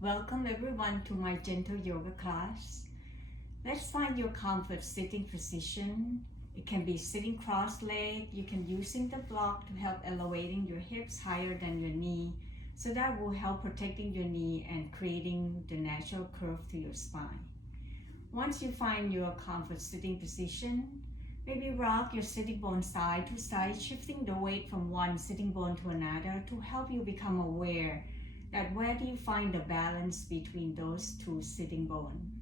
Welcome everyone to my gentle yoga class. Let's find your comfort sitting position. It can be sitting cross-legged. You can using the block to help elevating your hips higher than your knee. So that will help protecting your knee and creating the natural curve to your spine. Once you find your comfort sitting position, maybe rock your sitting bone side to side, shifting the weight from one sitting bone to another to help you become aware that where do you find the balance between those two sitting bones.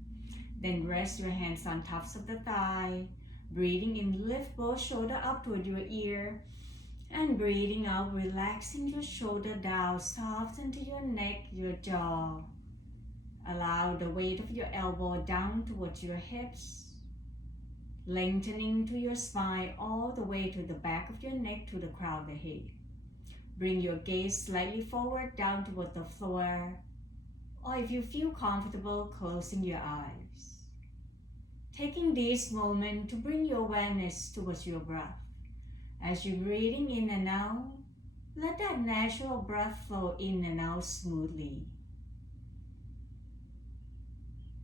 Then rest your hands on tops of the thigh. Breathing in, lift both shoulders up toward your ear. And breathing out, relaxing your shoulder down, soften to your neck, your jaw. Allow the weight of your elbow down towards your hips. Lengthening to your spine all the way to the back of your neck to the crown of the head. Bring your gaze slightly forward down toward the floor, or if you feel comfortable, closing your eyes. Taking this moment to bring your awareness towards your breath. As you're breathing in and out, let that natural breath flow in and out smoothly.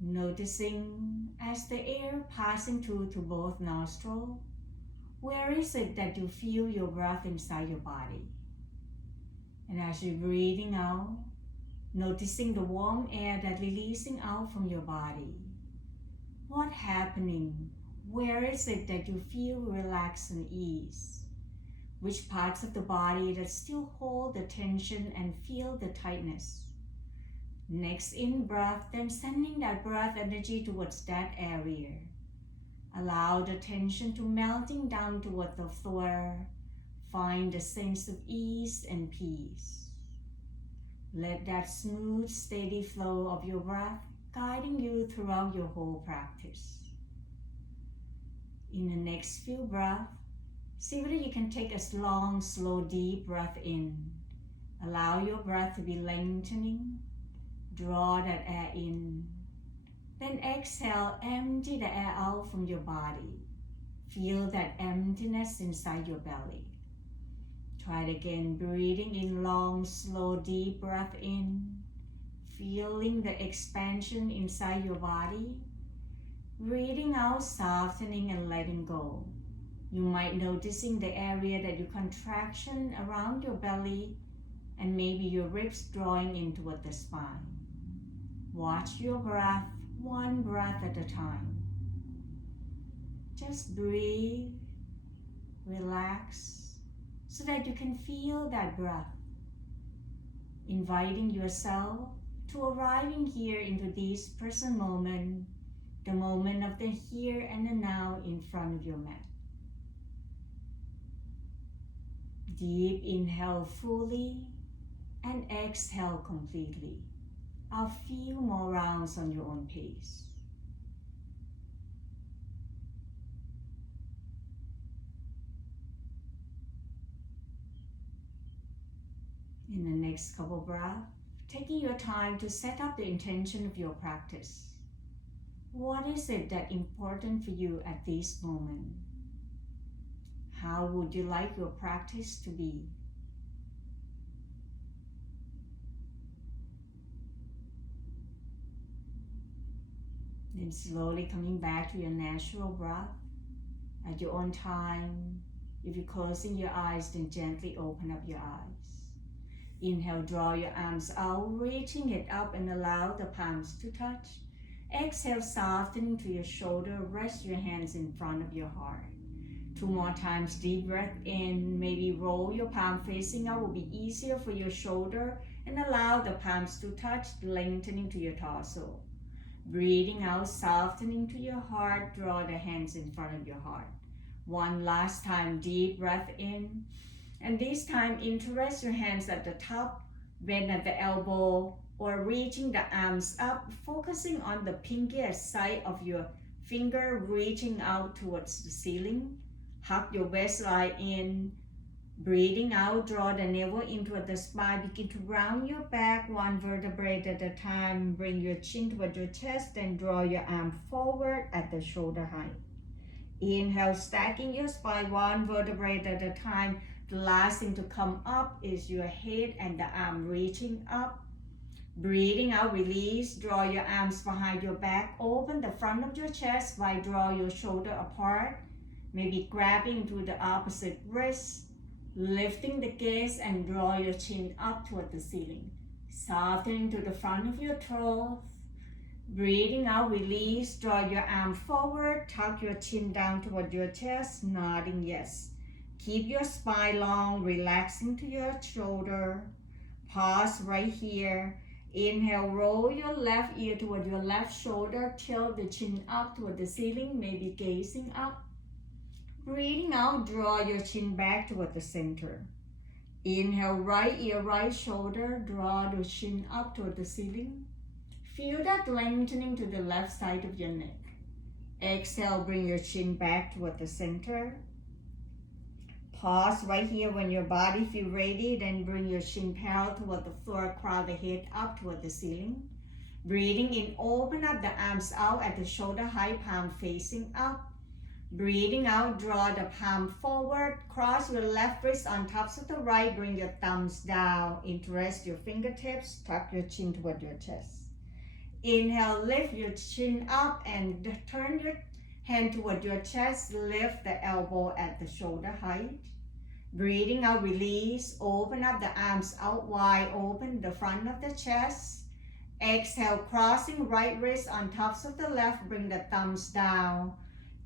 Noticing as the air passing through to both nostrils, where is it that you feel your breath inside your body? And as you're breathing out, noticing the warm air that releasing out from your body. What's happening? Where is it that you feel relaxed and ease? Which parts of the body that still hold the tension and feel the tightness? Next in breath, then sending that breath energy towards that area. Allow the tension to melting down toward the floor. Find a sense of ease and peace. Let that smooth, steady flow of your breath guiding you throughout your whole practice. In the next few breaths, see whether you can take a long, slow, deep breath in. Allow your breath to be lengthening. Draw that air in. Then exhale, empty the air out from your body. Feel that emptiness inside your belly. Try it again, breathing in long, slow, deep breath in. Feeling the expansion inside your body. Breathing out, softening and letting go. You might noticing the area that you contraction around your belly and maybe your ribs drawing in toward the spine. Watch your breath, one breath at a time. Just breathe, relax, so that you can feel that breath. Inviting yourself to arriving here into this present moment, the moment of the here and the now in front of your mat. Deep inhale fully and exhale completely. A few more rounds on your own pace. In the next couple breaths, taking your time to set up the intention of your practice. What is it that's important for you at this moment? How would you like your practice to be? Then slowly coming back to your natural breath at your own time. If you're closing your eyes, then gently open up your eyes. Inhale, draw your arms out, reaching it up and allow the palms to touch. Exhale, softening to your shoulder, rest your hands in front of your heart. 2 more times, deep breath in, maybe roll your palm facing out, will be easier for your shoulder, and allow the palms to touch, lengthening to your torso. Breathing out, softening to your heart, draw the hands in front of your heart. One last time, deep breath in. And this time, interlace your hands at the top, bend at the elbow, or reaching the arms up, focusing on the pinkiest side of your finger, reaching out towards the ceiling. Hug your waistline in. Breathing out, draw the navel into the spine. Begin to round your back, one vertebrae at a time. Bring your chin toward your chest and draw your arm forward at the shoulder height. Inhale, stacking your spine, one vertebrae at a time. The last thing to come up is your head and the arm reaching up. Breathing out, release. Draw your arms behind your back. Open the front of your chest by draw your shoulder apart. Maybe grabbing to the opposite wrist. Lifting the gaze and draw your chin up toward the ceiling. Softening to the front of your throat. Breathing out, release. Draw your arm forward. Tuck your chin down toward your chest. Nodding yes. Keep your spine long, relaxing to your shoulder. Pause right here. Inhale, roll your left ear toward your left shoulder. Tilt the chin up toward the ceiling, maybe gazing up. Breathing out, draw your chin back toward the center. Inhale, right ear, right shoulder. Draw the chin up toward the ceiling. Feel that lengthening to the left side of your neck. Exhale, bring your chin back toward the center. Pause right here when your body feels ready, then bring your chin parallel toward the floor, crown the head up toward the ceiling. Breathing in, open up the arms out at the shoulder height, palm facing up. Breathing out, draw the palm forward, cross your left wrist on top of the right, bring your thumbs down, interlace your fingertips, tuck your chin toward your chest. Inhale, lift your chin up and turn your hand toward your chest, lift the elbow at the shoulder height. Breathing out, release, open up the arms out wide, open the front of the chest. Exhale, crossing right wrist on top of the left, bring the thumbs down.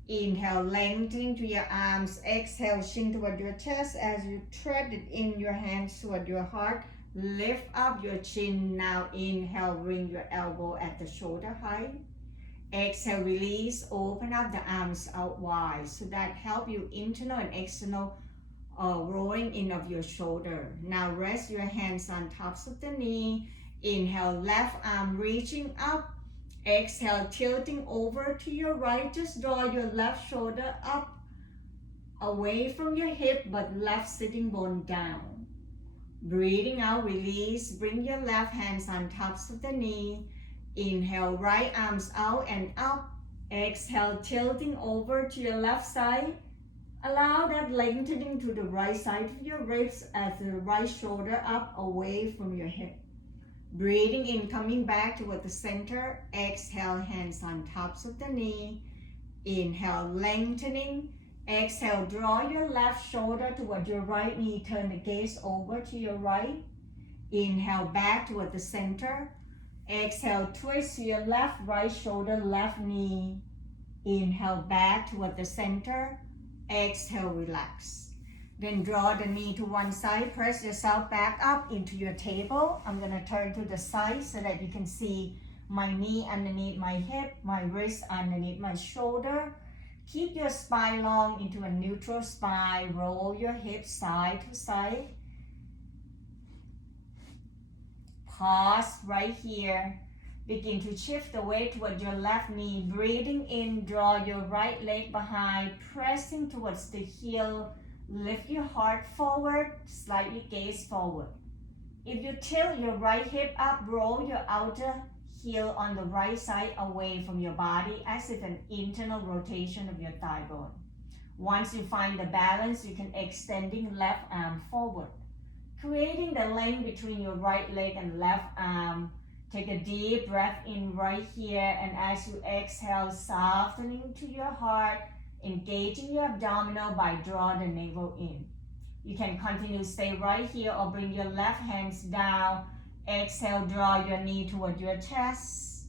Inhale, lengthening to your arms. Exhale, chin toward your chest as you thread it in your hands toward your heart. Lift up your chin. Now inhale, bring your elbow at the shoulder height. Exhale, release, open up the arms out wide. So that help you internal and external rolling in of your shoulder. Now rest your hands on tops of the knee. Inhale, left arm reaching up. Exhale, tilting over to your right. Just draw your left shoulder up, away from your hip, but left sitting bone down. Breathing out, release. Bring your left hands on tops of the knee. Inhale, right arms out and up. Exhale, tilting over to your left side. Allow that lengthening to the right side of your ribs as the right shoulder up, away from your hip. Breathing in, coming back toward the center. Exhale, hands on tops of the knee. Inhale, lengthening. Exhale, draw your left shoulder toward your right knee. Turn the gaze over to your right. Inhale, back toward the center. Exhale, twist your left, right shoulder, left knee. Inhale, back toward the center. Exhale, relax. Then draw the knee to one side. Press yourself back up into your table. I'm going to turn to the side so that you can see my knee underneath my hip, my wrist underneath my shoulder. Keep your spine long into a neutral spine. Roll your hips side to side. Pause right here. Begin to shift the weight toward your left knee. Breathing in, draw your right leg behind, pressing towards the heel. Lift your heart forward, slightly gaze forward. If you tilt your right hip up, roll your outer heel on the right side away from your body as if an internal rotation of your thigh bone. Once you find the balance, you can extending left arm forward, creating the length between your right leg and left arm. Take a deep breath in right here, and as you exhale, softening to your heart, engaging your abdominal by draw the navel in. You can continue, stay right here, or bring your left hands down. Exhale, draw your knee toward your chest.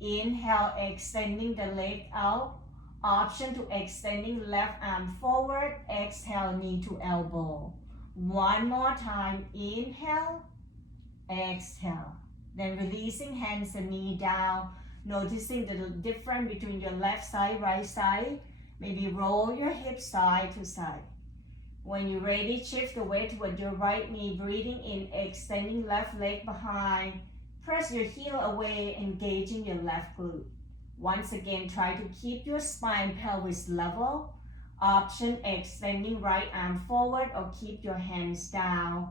Inhale, extending the leg out. Option to extending left arm forward. Exhale, knee to elbow. One more time, inhale, exhale. Then releasing hands and knee down, noticing the difference between your left side, right side. Maybe roll your hips side to side. When you're ready, shift the weight toward your right knee, breathing in, extending left leg behind. Press your heel away, engaging your left glute. Once again, try to keep your spine, pelvis level. Option, extending right arm forward or keep your hands down.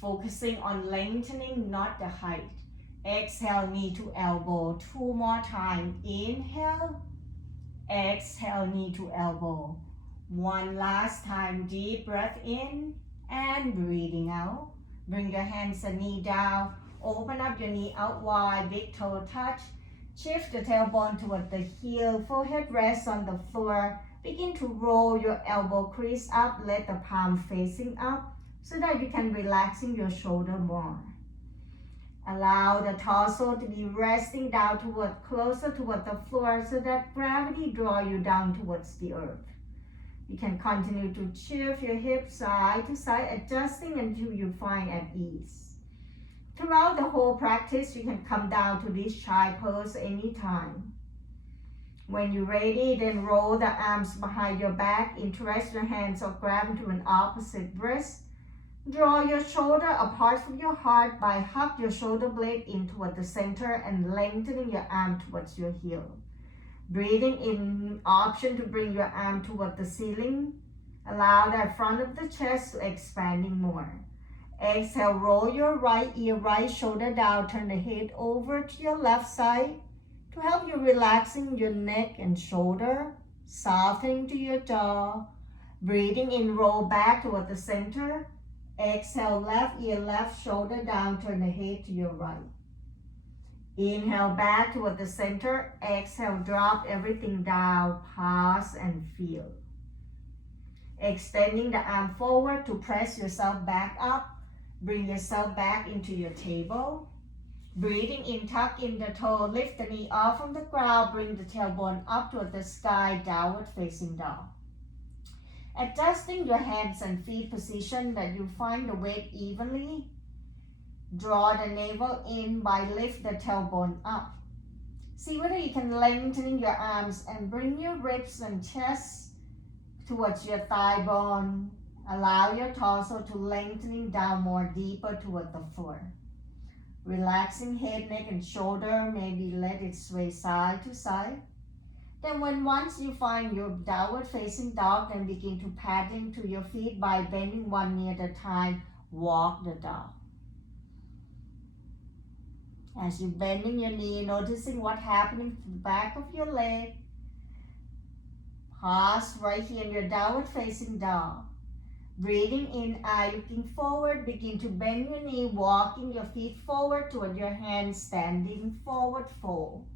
Focusing on lengthening, not the height. Exhale, knee to elbow. Two more times. Inhale. Exhale, knee to elbow. One last time. Deep breath in and breathing out. Bring the hands and knee down. Open up your knee out wide, big toe touch. Shift the tailbone toward the heel, forehead rests on the floor. Begin to roll your elbow crease up, let the palm facing up so that you can relaxing your shoulder more. Allow the torso to be resting down closer toward the floor so that gravity draw you down towards the earth. You can continue to shift your hips side to side, adjusting until you find at ease. Throughout the whole practice, you can come down to this child pose anytime. When you're ready, then roll the arms behind your back, interlace your hands or grab into an opposite wrist. Draw your shoulder apart from your heart by hug your shoulder blade in toward the center and lengthening your arm towards your heel. Breathing in, option to bring your arm toward the ceiling. Allow that front of the chest to expanding more. Exhale, roll your right ear, right shoulder down, turn the head over to your left side to help you relaxing your neck and shoulder, softening to your jaw. Breathing in, roll back toward the center. Exhale, left ear, left shoulder down, turn the head to your right. Inhale back toward the center. Exhale, drop everything down, pause and feel. Extending the arm forward to press yourself back up. Bring yourself back into your table. Breathing in, tuck in the toe, lift the knee off from the ground, bring the tailbone up toward the sky, downward facing dog. Adjusting your hands and feet position that you find the weight evenly. Draw the navel in by lift the tailbone up. See whether you can lengthen your arms and bring your ribs and chest towards your thigh bone. Allow your torso to lengthening down more deeper toward the floor. Relaxing head, neck, and shoulder, maybe let it sway side to side. Then once you find your downward facing dog, then begin to paddling to your feet by bending one knee at a time. Walk the dog. As you're bending your knee, noticing what's happening to the back of your leg. Pause right here in your downward facing dog. Breathing in, eye looking forward, begin to bend your knee, walking your feet forward toward your hands, standing forward fold.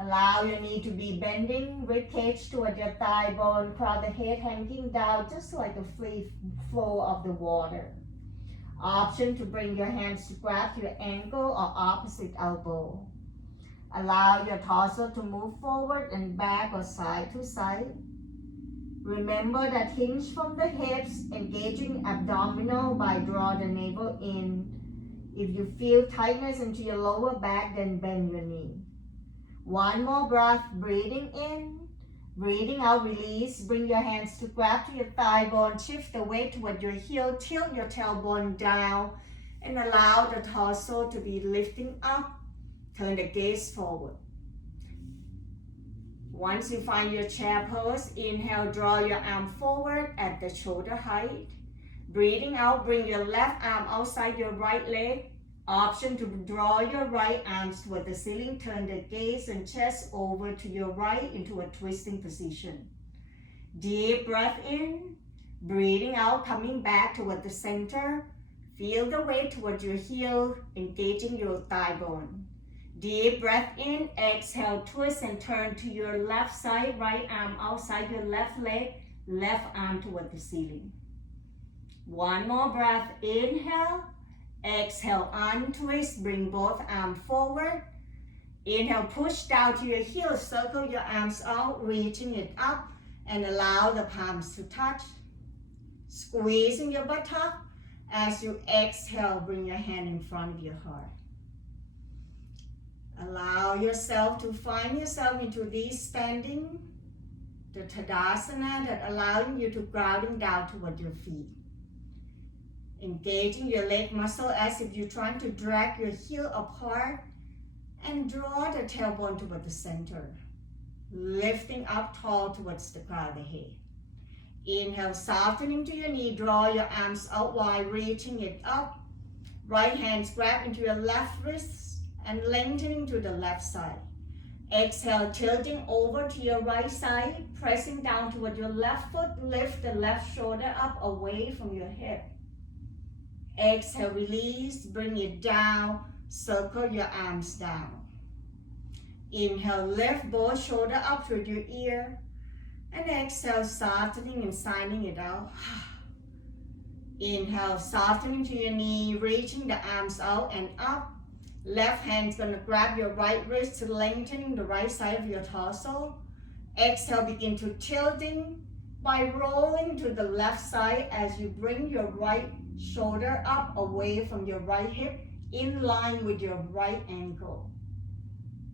Allow your knee to be bending, rib cage toward your thigh bone, crown the head hanging down just like the free flow of the water. Option to bring your hands to grab your ankle or opposite elbow. Allow your torso to move forward and back or side to side. Remember that hinge from the hips, engaging abdominal by draw the navel in. If you feel tightness into your lower back, then bend your knee. One more breath, breathing in, breathing out, release. Bring your hands to grab to your thigh bone, shift the weight toward your heel, tilt your tailbone down, and allow the torso to be lifting up. Turn the gaze forward. Once you find your chair pose, inhale, draw your arm forward at the shoulder height. Breathing out, bring your left arm outside your right leg. Option to draw your right arms toward the ceiling, turn the gaze and chest over to your right into a twisting position. Deep breath in, breathing out, coming back toward the center. Feel the weight toward your heel, engaging your thigh bone. Deep breath in, exhale, twist and turn to your left side, right arm outside your left leg, left arm toward the ceiling. One more breath, inhale, exhale, untwist, bring both arms forward. Inhale, push down to your heels, circle your arms out, reaching it up, and allow the palms to touch. Squeezing your buttock. As you exhale, bring your hand in front of your heart. Allow yourself to find yourself into this standing, the Tadasana, that allowing you to grounding down toward your feet. Engaging your leg muscle as if you're trying to drag your heel apart and draw the tailbone toward the center. Lifting up tall towards the crown of the head. Inhale, softening to your knee, draw your arms out wide, reaching it up. Right hands grab into your left wrist and lengthening to the left side. Exhale, tilting over to your right side, pressing down toward your left foot, lift the left shoulder up away from your hip. Exhale, release, bring it down, circle your arms down. Inhale, lift both shoulders up toward your ear. And exhale, softening and signing it out. Inhale, softening to your knee, reaching the arms out and up. Left hand's gonna grab your right wrist to lengthening the right side of your torso. Exhale, begin to tilting by rolling to the left side as you bring your right shoulder up away from your right hip in line with your right ankle.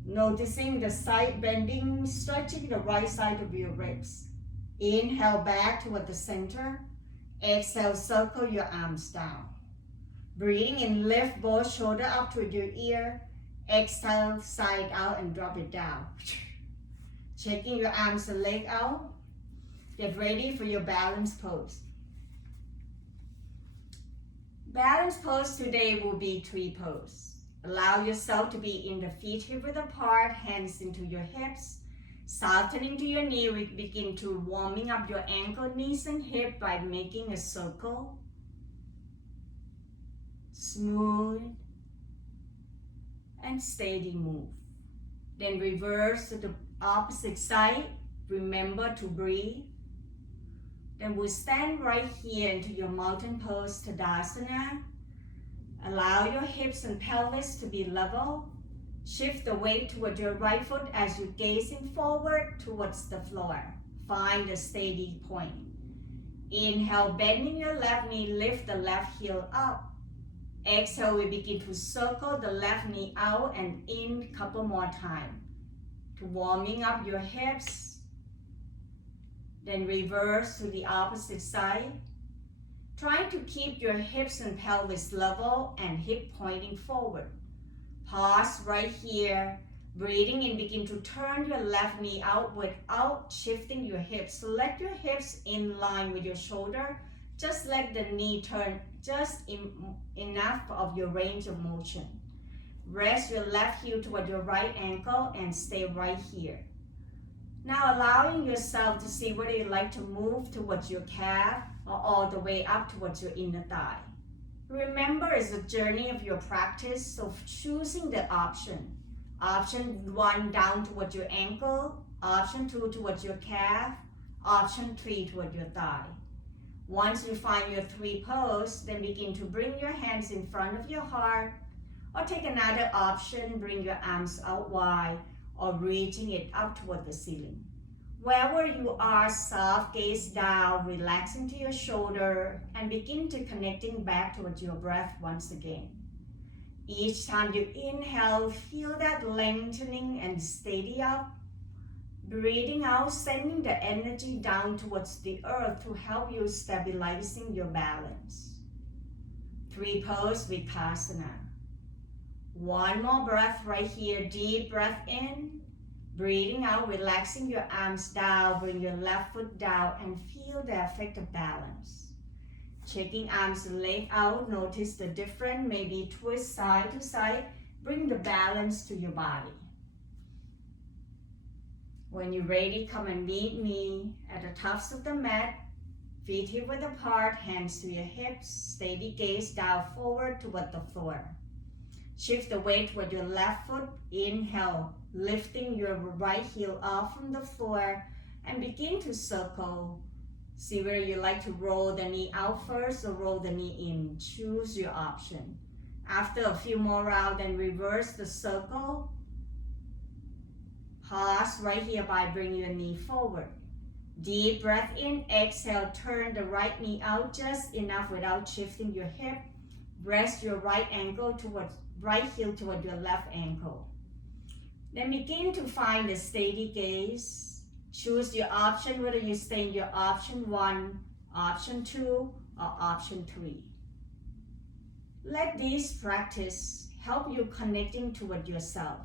Noticing the side bending, stretching the right side of your ribs. Inhale back toward the center. Exhale, circle your arms down. Breathing in, lift both shoulders up toward your ear. Exhale, side out and drop it down. Checking your arms and leg out. Get ready for your balance pose. Balance pose today will be tree pose. Allow yourself to be in the feet hip width apart, hands into your hips. Softening to your knee, we begin to warming up your ankle, knees and hip by making a circle. Smooth and steady move. Then reverse to the opposite side. Remember to breathe. Then we'll stand right here into your mountain pose, Tadasana. Allow your hips and pelvis to be level. Shift the weight toward your right foot as you're gazing forward towards the floor. Find a steady point. Inhale, bending your left knee, lift the left heel up. Exhale, we begin to circle the left knee out and in a couple more times. To warming up your hips. Then reverse to the opposite side. Trying to keep your hips and pelvis level and hip pointing forward. Pause right here. Breathing in, begin to turn your left knee out without shifting your hips. So let your hips in line with your shoulder. Just let the knee turn just enough of your range of motion. Rest your left heel toward your right ankle and stay right here. Now allowing yourself to see whether you'd like to move towards your calf or all the way up towards your inner thigh. Remember, it's a journey of your practice of choosing the option. Option 1 down towards your ankle, option 2 towards your calf, option 3 towards your thigh. Once you find your 3 pose, then begin to bring your hands in front of your heart, or take another option, bring your arms out wide, or reaching it up toward the ceiling. Wherever you are, soft gaze down, relax into your shoulder, and begin to connecting back towards your breath once again. Each time you inhale, feel that lengthening and steady up. Breathing out, sending the energy down towards the earth to help you stabilizing your balance. 3 pose Vipassana. 1 more breath right here, deep breath in. Breathing out, relaxing your arms down, bring your left foot down and feel the effect of balance. Checking arms and leg out, notice the difference, maybe twist side to side, bring the balance to your body. When you're ready, come and meet me at the tops of the mat, feet hip width apart, hands to your hips, steady gaze down forward toward the floor. Shift the weight toward your left foot, inhale, lifting your right heel off from the floor and begin to circle. See whether you like to roll the knee out first or roll the knee in. Choose your option. After a few more rounds, then reverse the circle. Pause right here by bringing your knee forward. Deep breath in, exhale, turn the right knee out just enough without shifting your hip. Rest your right heel toward your left ankle. Then begin to find a steady gaze. Choose your option, whether you stay in your option 1, option 2, or option 3. Let this practice help you connecting toward yourself.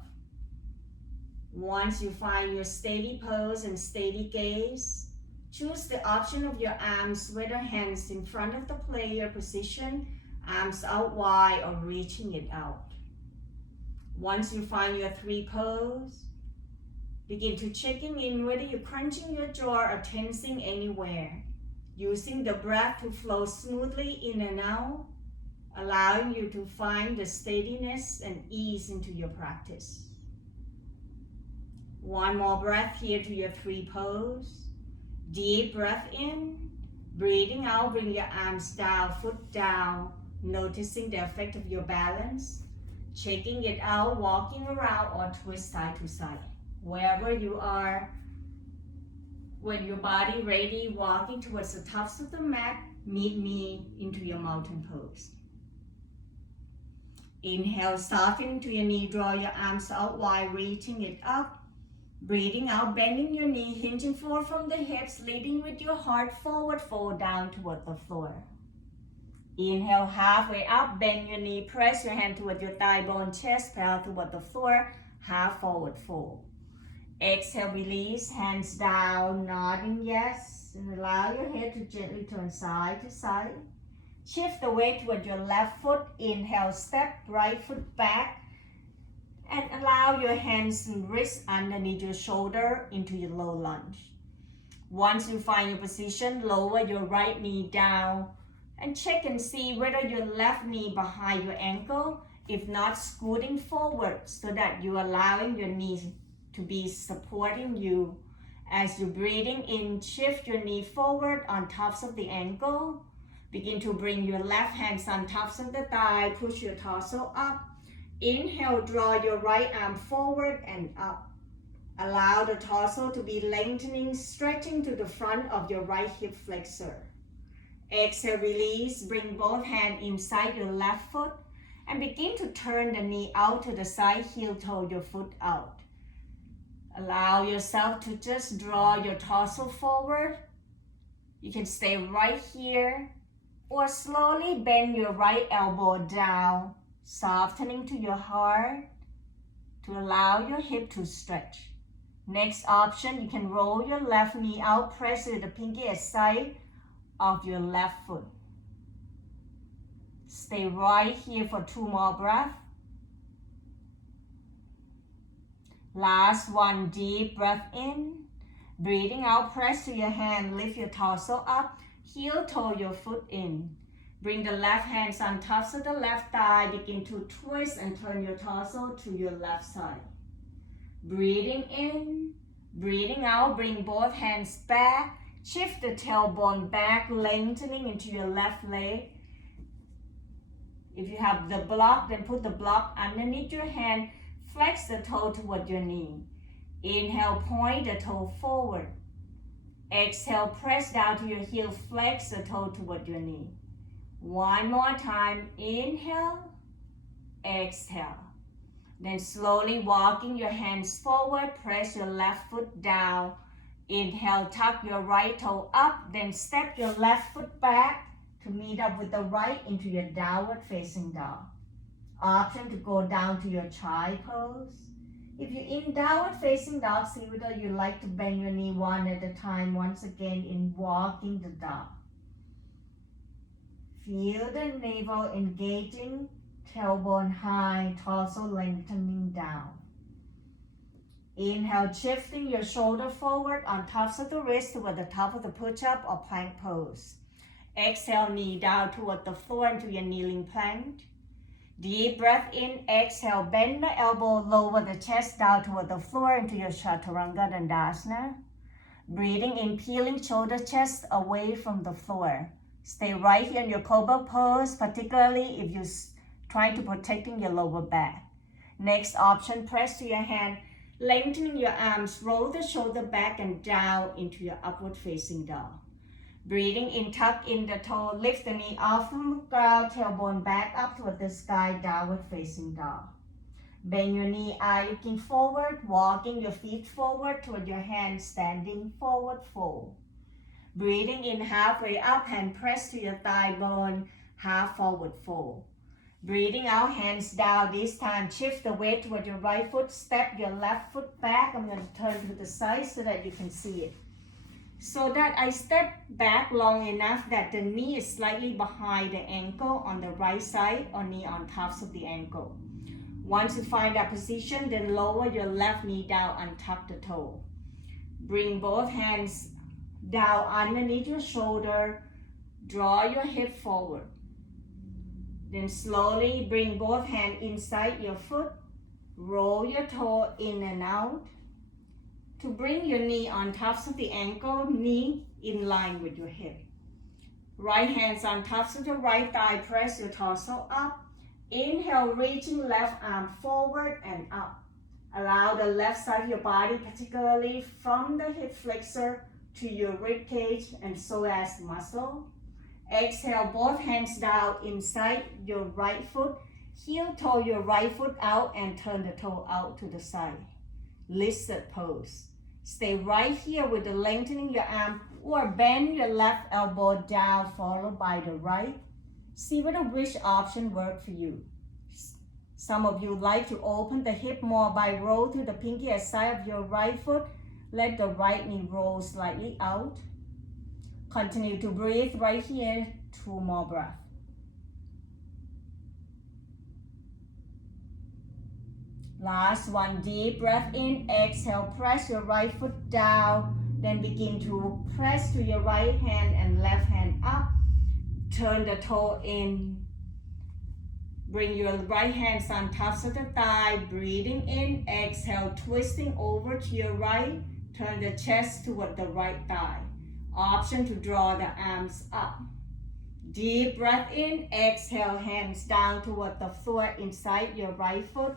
Once you find your steady pose and steady gaze, choose the option of your arms, whether hands in front of the player position, arms out wide or reaching it out. Once you find your 3 pose, begin to checking in whether you're crunching your jaw or tensing anywhere, using the breath to flow smoothly in and out, allowing you to find the steadiness and ease into your practice. One more breath here to your 3 pose. Deep breath in, breathing out, bring your arms down, foot down, noticing the effect of your balance, checking it out, walking around or twist side to side. Wherever you are, when your body ready, walking towards the tops of the mat, meet me into your mountain pose. Inhale, soften into your knee, draw your arms out wide, reaching it up. Breathing out, bending your knee, hinging forward from the hips, leading with your heart forward, fold down toward the floor. Inhale, halfway up, bend your knee, press your hand toward your thigh bone, chest, palm toward the floor, half forward fold. Exhale, release, hands down, nodding yes, and allow your head to gently turn side to side. Shift the weight toward your left foot, inhale, step, right foot back, and allow your hands and wrists underneath your shoulder into your low lunge. Once you find your position, lower your right knee down and check and see whether your left knee behind your ankle, if not scooting forward so that you're allowing your knees to be supporting you. As you're breathing in, shift your knee forward on tops of the ankle. Begin to bring your left hands on tops of the thigh, push your torso up. Inhale, draw your right arm forward and up. Allow the torso to be lengthening, stretching to the front of your right hip flexor. Exhale, release, bring both hands inside your left foot and begin to turn the knee out to the side, heel toe your foot out. Allow yourself to just draw your torso forward. You can stay right here or slowly bend your right elbow down, softening to your heart to allow your hip to stretch. Next option, you can roll your left knee out, press with the pinky aside of your left foot. Stay right here for 2 more breaths. Last one, deep breath in. Breathing out, press to your hand, lift your torso up, heel toe your foot in. Bring the left hands on tops of the left thigh. Begin to twist and turn your torso to your left side. Breathing in, breathing out, bring both hands back. Shift the tailbone back, lengthening into your left leg. If you have the block, then put the block underneath your hand. Flex the toe toward your knee. Inhale, point the toe forward. Exhale, press down to your heel, flex the toe toward your knee. One more time, inhale, exhale. Then slowly walking your hands forward, press your left foot down. Inhale, tuck your right toe up, then step your left foot back to meet up with the right into your downward facing dog. Option to go down to your child pose. If you're in downward facing dog, see whether you like to bend your knee one at a time, once again in walking the dog. Feel the navel engaging, tailbone high, torso lengthening down. Inhale, shifting your shoulder forward on tops of the wrist toward the top of the push-up or plank pose. Exhale, knee down toward the floor into your kneeling plank. Deep breath in, exhale, bend the elbow, lower the chest down toward the floor into your Chaturanga Dandasana. Breathing in, peeling shoulder, chest away from the floor. Stay right here in your cobra pose, particularly if you're trying to protecting your lower back. Next option, press to your hand, lengthening your arms, roll the shoulder back and down into your upward facing dog. Breathing in, tuck in the toe, lift the knee off from the ground, tailbone back up toward the sky, downward facing dog. Bend your knee, eye looking forward, walking your feet forward toward your hands, standing forward fold. Breathing in, halfway up, hand press to your thigh bone, half forward fold. Breathing out, hands down. This time, shift the weight toward your right foot, step your left foot back. I'm going to turn to the side so that you can see it. So that I step back long enough that the knee is slightly behind the ankle on the right side or knee on tops of the ankle. Once you find that position, then lower your left knee down and tuck the toe. Bring both hands down underneath your shoulder. Draw your hip forward. Then slowly bring both hands inside your foot. Roll your toe in and out. To bring your knee on tops of the ankle, knee in line with your hip. Right hands on tops of the right thigh, press your torso up. Inhale, reaching left arm forward and up. Allow the left side of your body, particularly from the hip flexor to your rib cage and psoas muscle. Exhale, both hands down inside your right foot. Heel toe your right foot out and turn the toe out to the side. Lizard pose. Stay right here with the lengthening your arm or bend your left elbow down followed by the right. See which option works for you. Some of you like to open the hip more by roll to the pinky side of your right foot. Let the right knee roll slightly out. Continue to breathe right here. 2 more breaths. Last one, deep breath in. Exhale, press your right foot down. Then begin to press to your right hand and left hand up. Turn the toe in. Bring your right hands on tops of the thigh. Breathing in. Exhale, twisting over to your right. Turn the chest toward the right thigh. Option to draw the arms up. Deep breath in. Exhale, hands down toward the floor inside your right foot.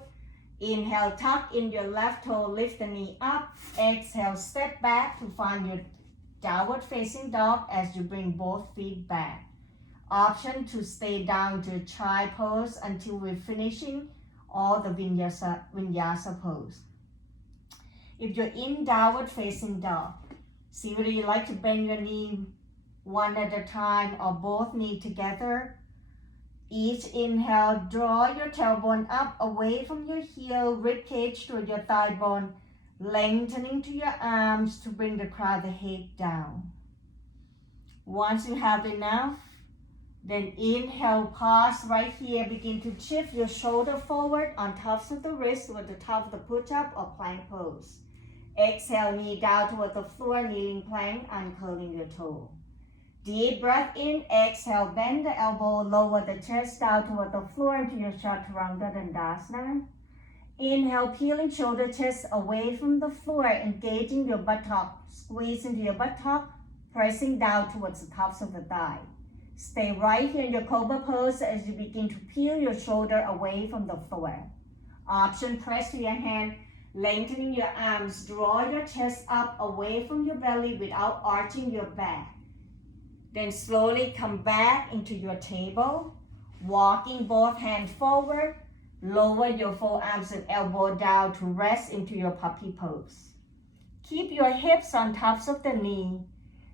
Inhale, tuck in your left toe, lift the knee up. Exhale, step back to find your downward facing dog as you bring both feet back. Option to stay down to child pose until we're finishing all the vinyasa pose. If you're in downward facing dog, see whether you like to bend your knee one at a time or both knee together. Each inhale, draw your tailbone up away from your heel, rib cage to your thigh bone, lengthening to your arms to bring the crown of the head down. Once you have enough, then inhale, pause right here, begin to shift your shoulder forward on tops of the wrist with the top of the push-up or plank pose. Exhale, knee down toward the floor, kneeling plank, uncurling your toe. Deep breath in, exhale, bend the elbow, lower the chest down toward the floor into your Chaturanga Dandasana. Inhale, peeling shoulder chest away from the floor, engaging your buttock, squeeze into your buttock, pressing down towards the tops of the thigh. Stay right here in your Cobra pose as you begin to peel your shoulder away from the floor. Option, press to your hand, lengthening your arms, draw your chest up away from your belly without arching your back. Then slowly come back into your table, walking both hands forward, lower your forearms and elbow down to rest into your puppy pose. Keep your hips on tops of the knee,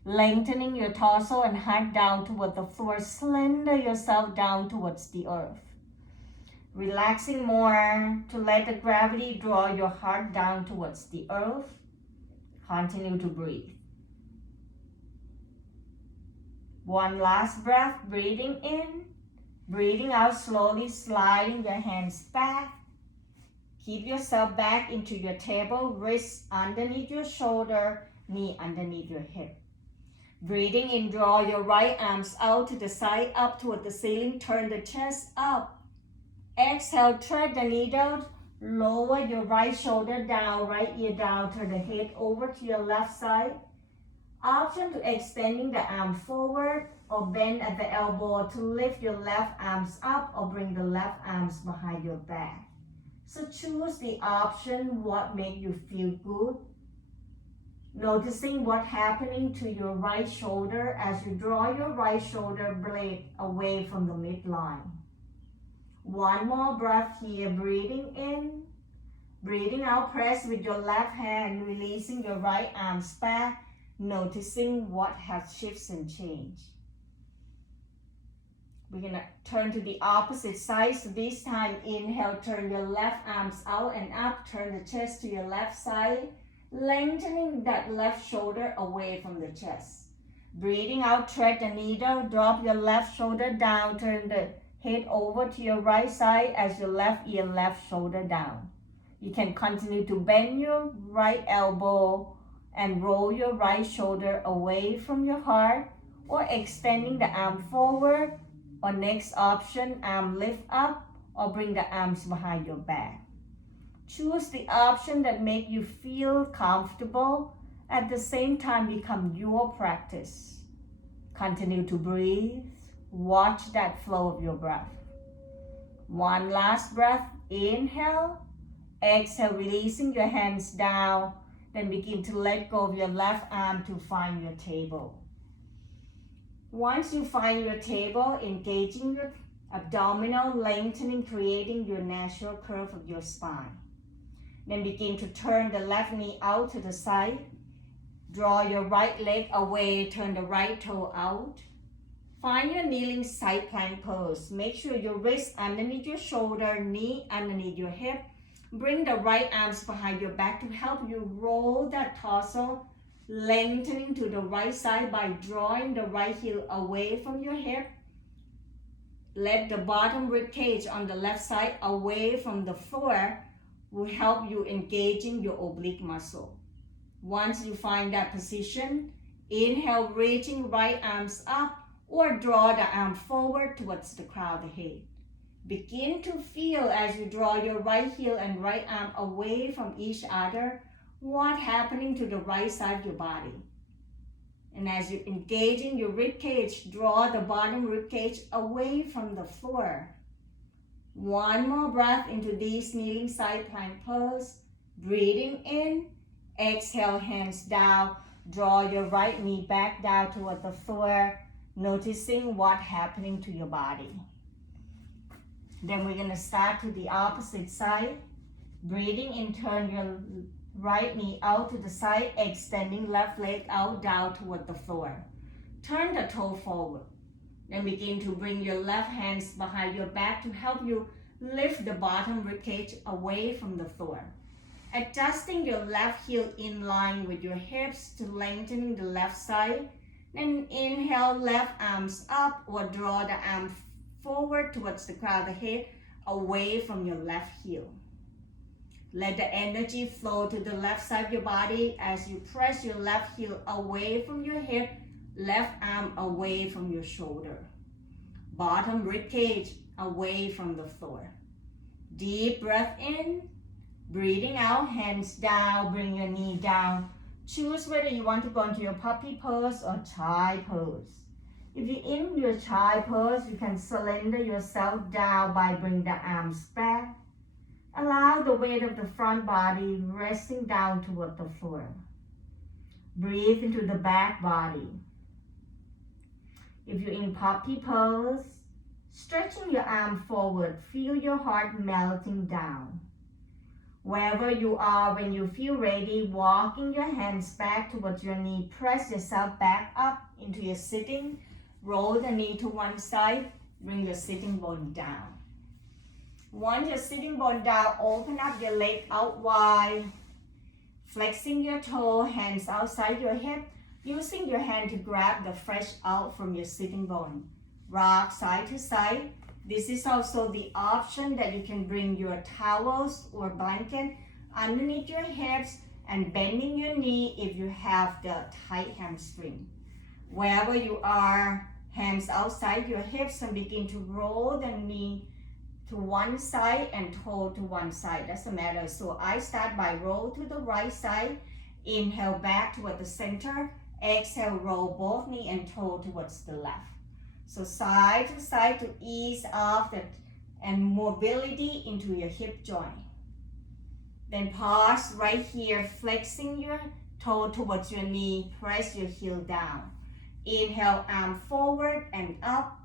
lengthening your torso and heart down toward the floor, slender yourself down towards the earth. Relaxing more to let the gravity draw your heart down towards the earth. Continue to breathe. One last breath, breathing in, breathing out slowly, sliding your hands back. Keep yourself back into your table, wrists underneath your shoulder, knee underneath your hip. Breathing in, draw your right arms out to the side, up toward the ceiling, turn the chest up. Exhale, thread the needle, lower your right shoulder down, right ear down, turn the head over to your left side. Option to extending the arm forward or bend at the elbow to lift your left arms up or bring the left arms behind your back. So choose the option what makes you feel good. Noticing what's happening to your right shoulder as you draw your right shoulder blade away from the midline. One more breath here, breathing in, breathing out, press with your left hand, releasing your right arms back, noticing what has shifts and changed. We're gonna turn to the opposite side. So this time, inhale, turn your left arms out and up, turn the chest to your left side, lengthening that left shoulder away from the chest. Breathing out, thread the needle, drop your left shoulder down, turn the head over to your right side as your left ear, left shoulder down. You can continue to bend your right elbow and roll your right shoulder away from your heart or extending the arm forward Or next option, arm lift up or bring the arms behind your back. Choose the option that make you feel comfortable, at the same time become your practice. Continue to breathe. Watch that flow of your breath. One last breath, inhale. Exhale, releasing your hands down. Then begin to let go of your left arm to find your table. Once you find your table, engaging your abdominal, lengthening, creating your natural curve of your spine. Then begin to turn the left knee out to the side. Draw your right leg away, turn the right toe out. Find your kneeling side plank pose. Make sure your wrist underneath your shoulder, knee underneath your hip. Bring the right arms behind your back to help you roll that torso, lengthening to the right side by drawing the right heel away from your hip. Let the bottom rib cage on the left side away from the floor will help you engaging your oblique muscle. Once you find that position, inhale, reaching right arms up or draw the arm forward towards the crown of the head. Begin to feel as you draw your right heel and right arm away from each other, what's happening to the right side of your body. And as you engage in your rib cage, draw the bottom rib cage away from the floor. One more breath into this kneeling side plank pose. Breathing in, exhale, hands down. Draw your right knee back down toward the floor, noticing what's happening to your body. Then we're going to start to the opposite side. Breathing in, turn your right knee out to the side, extending left leg out down toward the floor. Turn the toe forward. Then begin to bring your left hands behind your back to help you lift the bottom ribcage away from the floor. Adjusting your left heel in line with your hips to lengthening the left side. Then inhale, left arms up or draw the arm forward towards the crown of the head, away from your left heel. Let the energy flow to the left side of your body as you press your left heel away from your hip, left arm away from your shoulder. Bottom rib cage away from the floor. Deep breath in, breathing out, hands down, bring your knee down. Choose whether you want to go into your puppy pose or child pose. If you're in your child pose, you can surrender yourself down by bringing the arms back. Allow the weight of the front body resting down toward the floor. Breathe into the back body. If you're in puppy pose, stretching your arm forward, feel your heart melting down. Wherever you are, when you feel ready, walking your hands back towards your knee, press yourself back up into your sitting. Roll the knee to one side, bring your sitting bone down. Once your sitting bone down, open up your leg out wide, flexing your toe, hands outside your hip, using your hand to grab the fresh out from your sitting bone. Rock side to side. This is also the option that you can bring your towels or blanket underneath your hips and bending your knee if you have the tight hamstring. Wherever you are, hands outside your hips and begin to roll the knee to one side and toe to one side. Doesn't matter. So I start by roll to the right side. Inhale back toward the center. Exhale, roll both knee and toe towards the left. So side to side to ease off that and mobility into your hip joint. Then pause right here, flexing your toe towards your knee. Press your heel down. Inhale, arm forward and up.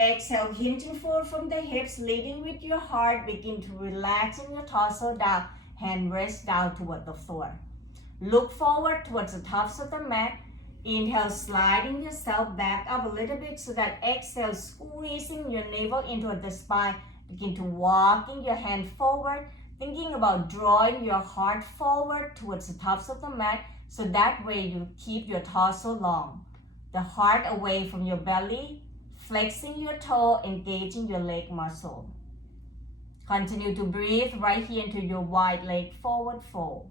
Exhale, hinging forward from the hips, leading with your heart. Begin to relaxing your torso down. Hand rest down toward the floor. Look forward towards the tops of the mat. Inhale, sliding yourself back up a little bit so that exhale, squeezing your navel into the spine. Begin to walking your hand forward, thinking about drawing your heart forward towards the tops of the mat so that way you keep your torso long. The heart away from your belly, flexing your toe, engaging your leg muscle. Continue to breathe right here into your wide leg forward fold.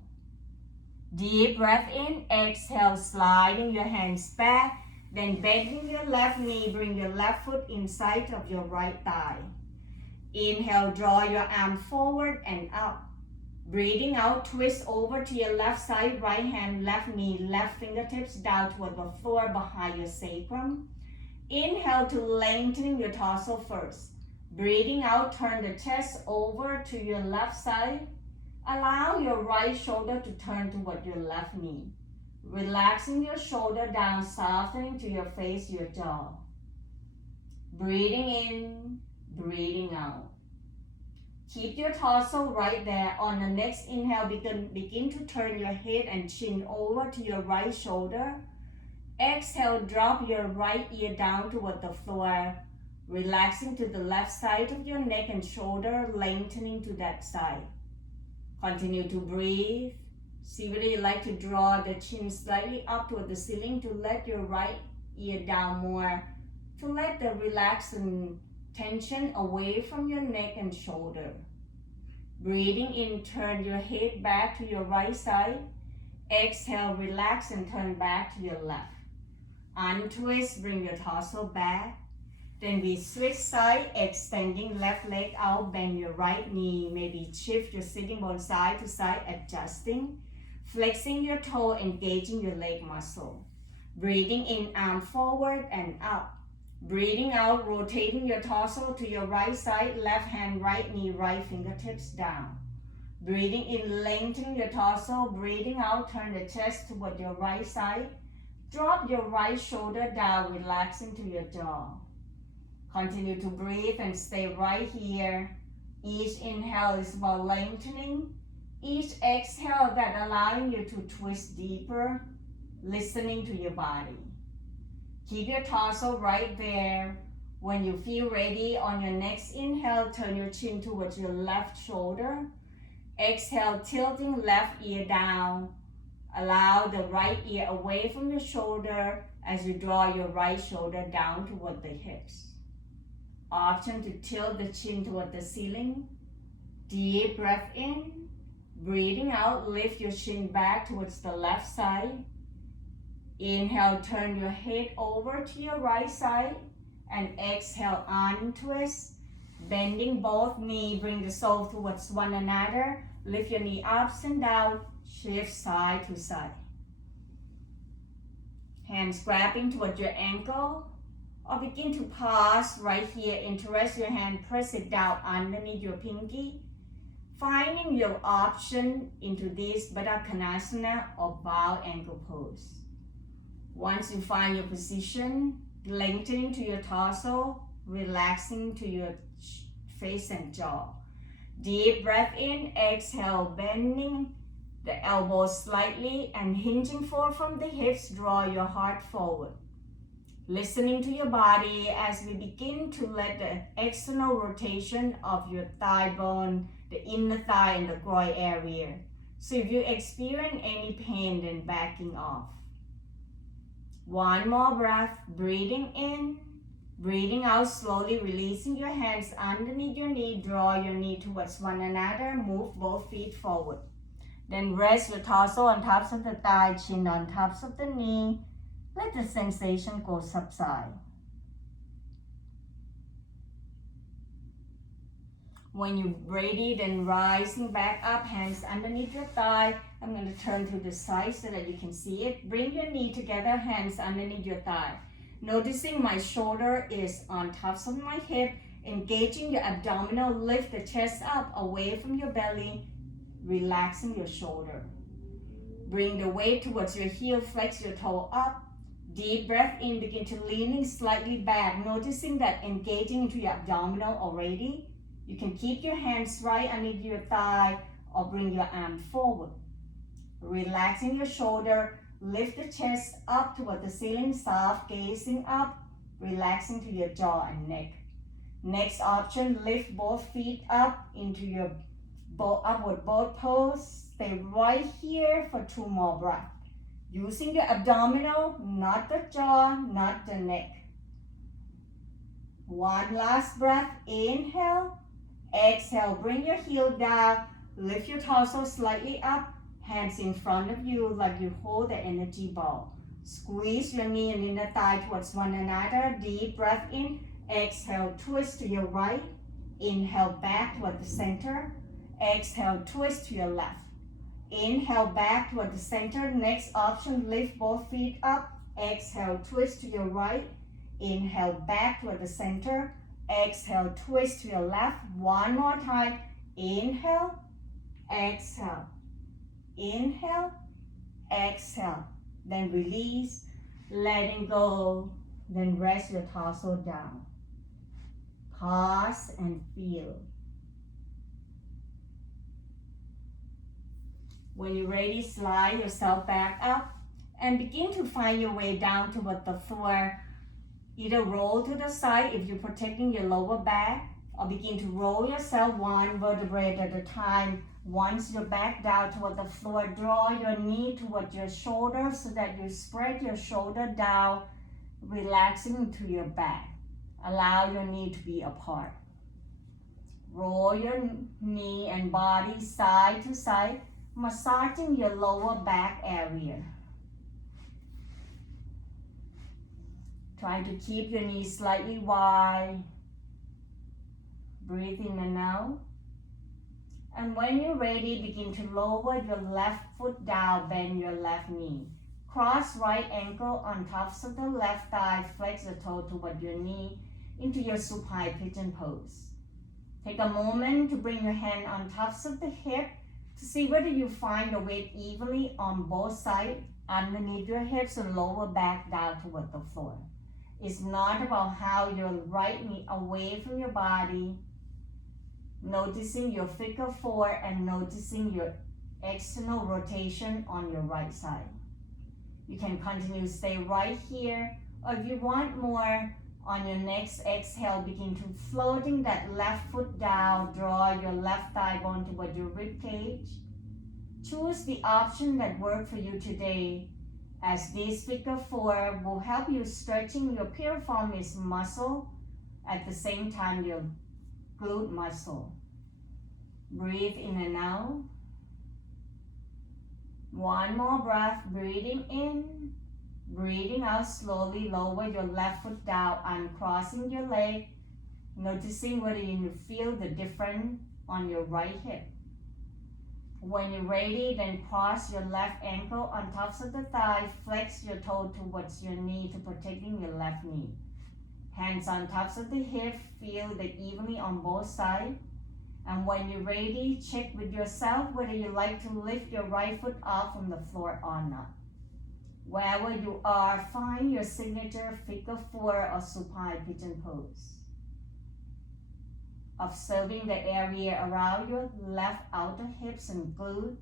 Deep breath in, exhale, sliding your hands back, Then bending your left knee, bring your left foot inside of your right thigh. Inhale, draw your arm forward and up. Breathing out, twist over to your left side, right hand, left knee, left fingertips down toward the floor behind your sacrum. Inhale to lengthen your torso first. Breathing out, turn the chest over to your left side. Allow your right shoulder to turn toward your left knee. Relaxing your shoulder down, softening to your face, your jaw. Breathing in, breathing out. Keep your torso right there. On the next inhale, begin to turn your head and chin over to your right shoulder. Exhale, drop your right ear down toward the floor, relaxing to the left side of your neck and shoulder, lengthening to that side. Continue to breathe. See whether you like to draw the chin slightly up toward the ceiling to let your right ear down more, to let the relaxing tension away from your neck and shoulder. Breathing in, turn your head back to your right side. Exhale, relax and turn back to your left. Untwist, bring your torso back. Then we switch side, extending left leg out, bend your right knee. Maybe shift your sitting bone side to side, adjusting. Flexing your toe, engaging your leg muscle. Breathing in, arm forward and up. Breathing out, rotating your torso to your right side, left hand, right knee, right fingertips down. Breathing in, lengthening your torso. Breathing out, turn the chest toward your right side. Drop your right shoulder down, relaxing to your jaw. Continue to breathe and stay right here. Each inhale is about lengthening. Each exhale that allowing you to twist deeper, listening to your body. Keep your torso right there. When you feel ready, on your next inhale, turn your chin towards your left shoulder. Exhale, tilting left ear down. Allow the right ear away from your shoulder as you draw your right shoulder down toward the hips. Option to tilt the chin toward the ceiling. Deep breath in. Breathing out, lift your chin back towards the left side. Inhale, turn your head over to your right side. And exhale, untwist. Bending both knees, bring the soles towards one another. Lift your knee up and down. Shift side to side. Hands grabbing toward your ankle. Or begin to pause right here. Interest your hand, press it down underneath your pinky. Finding your option into this Baddha Konasana or bow ankle pose. Once you find your position, lengthening to your torso, relaxing to your face and jaw. Deep breath in, exhale, bending the elbows slightly and hinging forward from the hips, draw your heart forward. Listening to your body as we begin to let the external rotation of your thigh bone, the inner thigh and the groin area. So if you experience any pain, then backing off. One more breath, breathing in, breathing out slowly, releasing your hands underneath your knee, draw your knee towards one another, move both feet forward. Then rest your torso on tops of the thigh, chin on tops of the knee. Let the sensation go subside. When you're ready, then rising back up, hands underneath your thigh. I'm going to turn to the side so that you can see it. Bring your knee together, hands underneath your thigh. Noticing my shoulder is on tops of my hip, engaging your abdominal, lift the chest up away from your belly, relaxing your shoulder. Bring the weight towards your heel, flex your toe up. Deep breath in, begin to leaning slightly back, noticing that engaging into your abdominal already. You can keep your hands right underneath your thigh or bring your arm forward. Relaxing your shoulder, lift the chest up toward the ceiling, soft gazing up, relaxing to your jaw and neck. Next option, lift both feet up into your upward boat pose. Stay right here for 2 more breaths. Using your abdominal, not the jaw, not the neck. One last breath, inhale, exhale, bring your heel down, lift your torso slightly up, hands in front of you like you hold the energy ball. Squeeze your knee and inner thigh towards one another. Deep breath in. Exhale, twist to your right. Inhale back toward the center. Exhale, twist to your left. Inhale back toward the center. Next option, lift both feet up. Exhale, twist to your right. Inhale back toward the center. Exhale, twist to your left. One more time. Inhale, exhale. Inhale, exhale. Then release, letting go. Then rest your torso down. Pause and feel. When you're ready, slide yourself back up and begin to find your way down toward the floor. Either roll to the side if you're protecting your lower back, or begin to roll yourself one vertebrae at a time. Once you're back down toward the floor, draw your knee toward your shoulder so that you spread your shoulder down, relaxing into your back. Allow your knee to be apart. Roll your knee and body side to side, massaging your lower back area. Try to keep your knees slightly wide. Breathe in and out. And when you're ready, begin to lower your left foot down, bend your left knee. Cross right ankle on tops of the left thigh, flex the toe toward your knee into your supine pigeon pose. Take a moment to bring your hand on tops of the hip to see whether you find the weight evenly on both sides, underneath your hips and lower back down toward the floor. It's not about how your right knee away from your body, noticing your figure four and noticing your external rotation on your right side. You can continue to stay right here, or if you want more, on your next exhale, begin to floating that left foot down, draw your left thigh bone toward your rib cage. Choose the option that works for you today, as this figure four will help you stretching your piriformis muscle at the same time your glute muscle. Breathe in and out. One more breath, breathing in, breathing out slowly. Lower your left foot down, uncrossing your leg, noticing whether you feel the difference on your right hip. When you're ready, then cross your left ankle on tops of the thigh, flex your toe towards your knee to protecting your left knee. Hands on tops of the hip, feel that evenly on both sides. And when you're ready, check with yourself whether you like to lift your right foot off from the floor or not. Wherever you are, find your signature figure four or supine pigeon pose. Observing the area around your left outer hips and glute,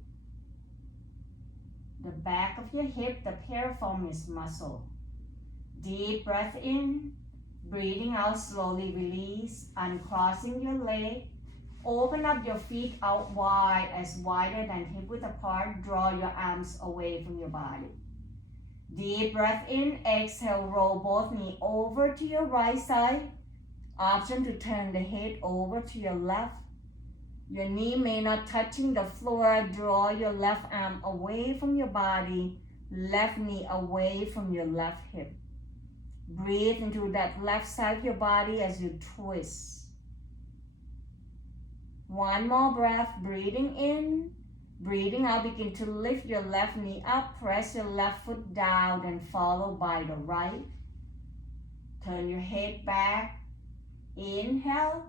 the back of your hip, the piriformis muscle. Deep breath in, breathing out slowly, release, uncrossing your leg. Open up your feet out wide, as wider than hip width apart. Draw your arms away from your body. Deep breath in, exhale, roll both knees over to your right side. Option to turn the head over to your left. Your knee may not touching the floor. Draw your left arm away from your body, left knee away from your left hip. Breathe into that left side of your body as you twist. One more breath, breathing in, breathing out. Begin to lift your left knee up, press your left foot down, and follow by the right. Turn your head back. Inhale,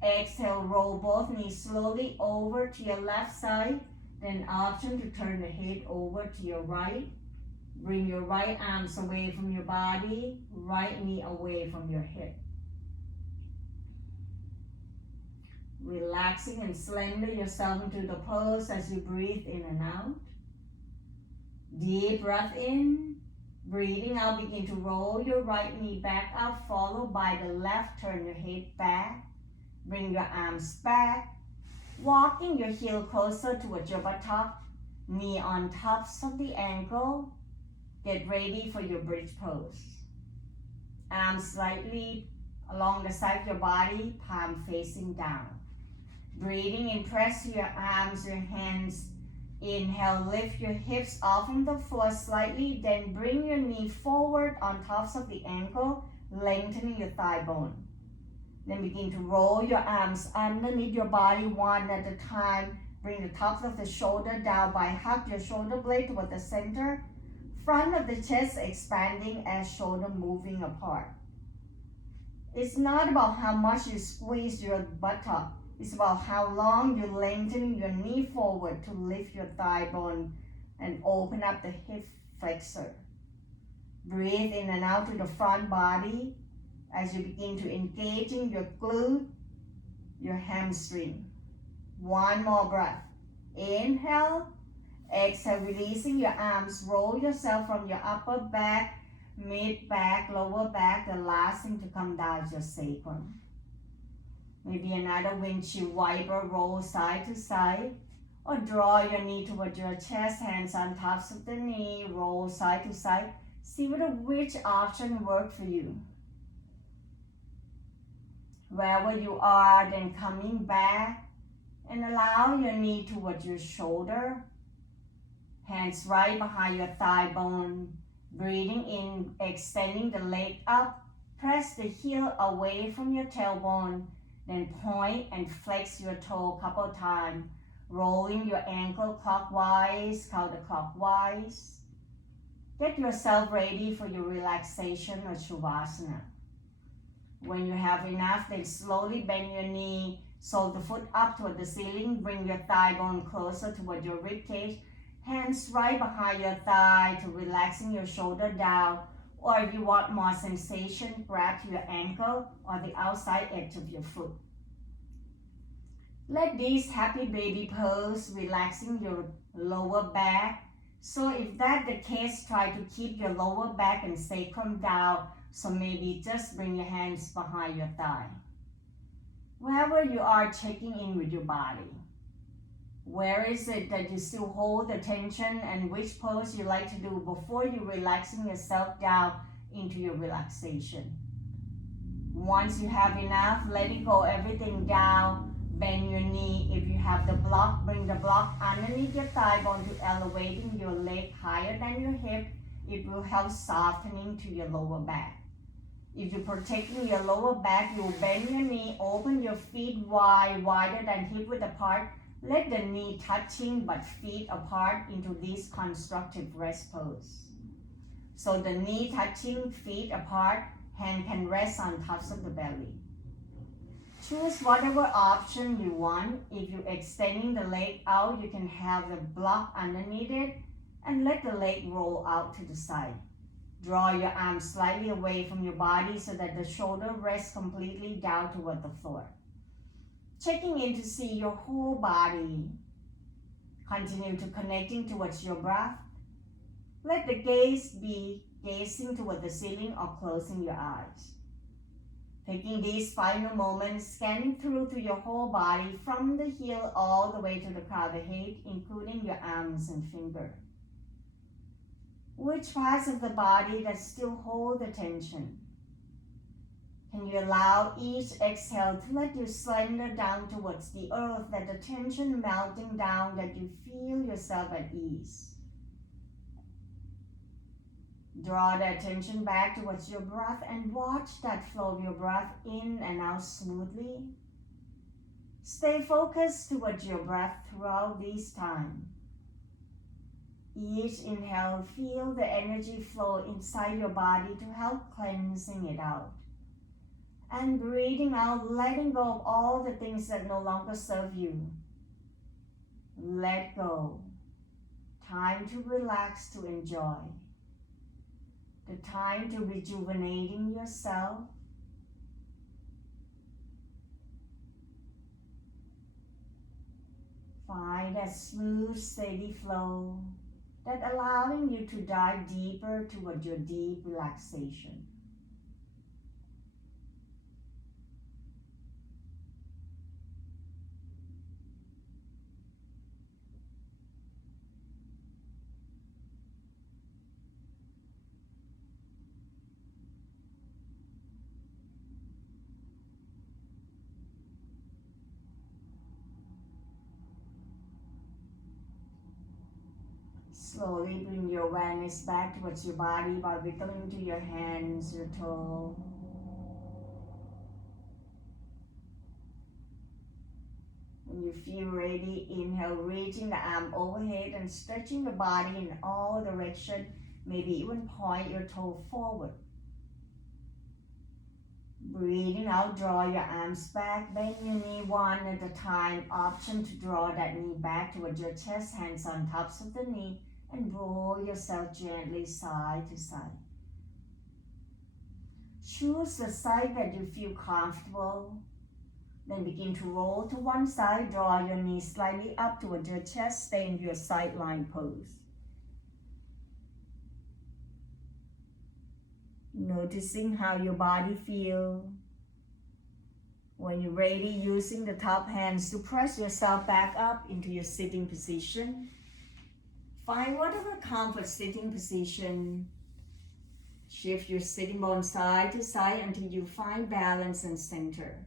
exhale, roll both knees slowly over to your left side. Then option to turn the head over to your right. Bring your right arms away from your body, right knee away from your hip. Relaxing and slender yourself into the pose as you breathe in and out. Deep breath in. Breathing out, begin to roll your right knee back up, followed by the left. Turn your head back. Bring your arms back. Walking your heel closer towards your buttock. Knee on tops of the ankle. Get ready for your bridge pose. Arms slightly along the side of your body, palm facing down. Breathing in, press your arms, your hands Inhale, lift your hips off from the floor slightly, then bring your knee forward on tops of the ankle, lengthening your thigh bone. Then begin to roll your arms underneath your body one at a time. Bring the tops of the shoulder down by hug your shoulder blade toward the center. Front of the chest expanding as shoulder moving apart. It's not about how much you squeeze your buttock. It's about how long you lengthen your knee forward to lift your thigh bone and open up the hip flexor. Breathe in and out to the front body as you begin to engage in your glute, your hamstring. One more breath. Inhale, exhale, releasing your arms. Roll yourself from your upper back, mid back, lower back. The last thing to come down is your sacrum. Maybe another windshield wiper, roll side to side. Or draw your knee toward your chest, hands on tops of the knee, roll side to side. See which option works for you. Wherever you are, then coming back and allow your knee towards your shoulder. Hands right behind your thigh bone. Breathing in, extending the leg up. Press the heel away from your tailbone. Then point and flex your toe a couple times. Rolling your ankle clockwise, counterclockwise. Get yourself ready for your relaxation or Shavasana. When you have enough, then slowly bend your knee, sole the foot up toward the ceiling, bring your thigh bone closer toward your rib cage, hands right behind your thigh to relaxing your shoulder down, or if you want more sensation, grab your ankle or the outside edge of your foot. Let this happy baby pose, relaxing your lower back. So if that's the case, try to keep your lower back and sacrum down. So maybe just bring your hands behind your thigh. Wherever you are, checking in with your body. Where is it that you still hold the tension, and which pose you like to do before you relaxing yourself down into your relaxation. Once you have enough, let it go everything down. Bend your knee. If you have the block, bring the block underneath your thigh bone to elevating your leg higher than your hip. It will help softening to your lower back. If you're protecting your lower back, you will bend your knee, open your feet wide, wider than hip width apart. Let the knee touching but feet apart into this constructive rest pose. So the knee touching, feet apart, hand can rest on tops of the belly. Choose whatever option you want. If you're extending the leg out, you can have the block underneath it and let the leg roll out to the side. Draw your arms slightly away from your body so that the shoulder rests completely down toward the floor. Checking in to see your whole body. Continue to connecting towards your breath. Let the gaze be gazing toward the ceiling or closing your eyes. Taking these final moments, scanning through to your whole body from the heel all the way to the crown of the head, including your arms and fingers. Which parts of the body that still hold the tension? Can you allow each exhale to let you slender down towards the earth, that the tension melting down, that you feel yourself at ease? Draw the attention back towards your breath and watch that flow of your breath in and out smoothly. Stay focused towards your breath throughout this time. Each inhale, feel the energy flow inside your body to help cleansing it out. And breathing out, letting go of all the things that no longer serve you. Let go. Time to relax, to enjoy. The time to rejuvenating yourself. Find that smooth, steady flow that allowing you to dive deeper toward your deep relaxation. Slowly bring your awareness back towards your body by wiggling to your hands, your toe. When you feel ready, inhale, reaching the arm overhead and stretching the body in all directions. Maybe even point your toe forward. Breathing out, draw your arms back, bend your knee one at a time. Option to draw that knee back towards your chest, hands on tops of the knee, and roll yourself gently side to side. Choose the side that you feel comfortable. Then begin to roll to one side, draw your knee slightly up towards your chest, stay in your sideline pose. Noticing how your body feels. When you're ready, using the top hands to press yourself back up into your sitting position. Find whatever comfort sitting position. Shift your sitting bones side to side until you find balance and center.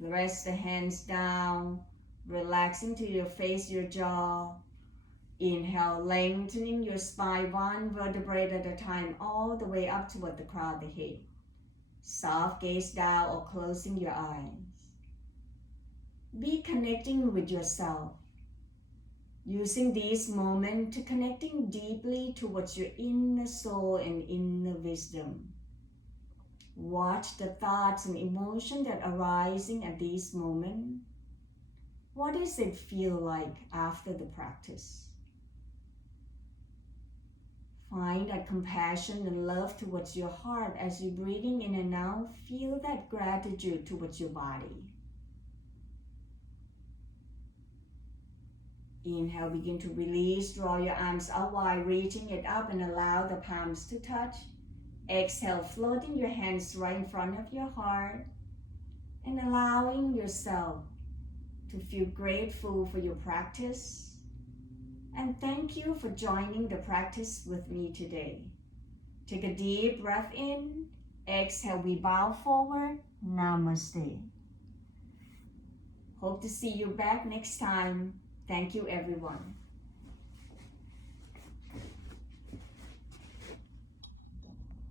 Rest the hands down, relaxing till you face your jaw. Inhale, lengthening your spine one vertebrae at a time all the way up toward the crown of the head. Soft gaze down or closing your eyes. Be connecting with yourself. Using this moment to connecting deeply towards your inner soul and inner wisdom. Watch the thoughts and emotions that are arising at this moment. What does it feel like after the practice? Find that compassion and love towards your heart as you're breathing in and out. Feel that gratitude towards your body. Inhale, begin to release. Draw your arms out wide, reaching it up and allow the palms to touch. Exhale, floating your hands right in front of your heart and allowing yourself to feel grateful for your practice. And thank you for joining the practice with me today. Take a deep breath in. Exhale, we bow forward. Namaste. Hope to see you back next time. Thank you, everyone.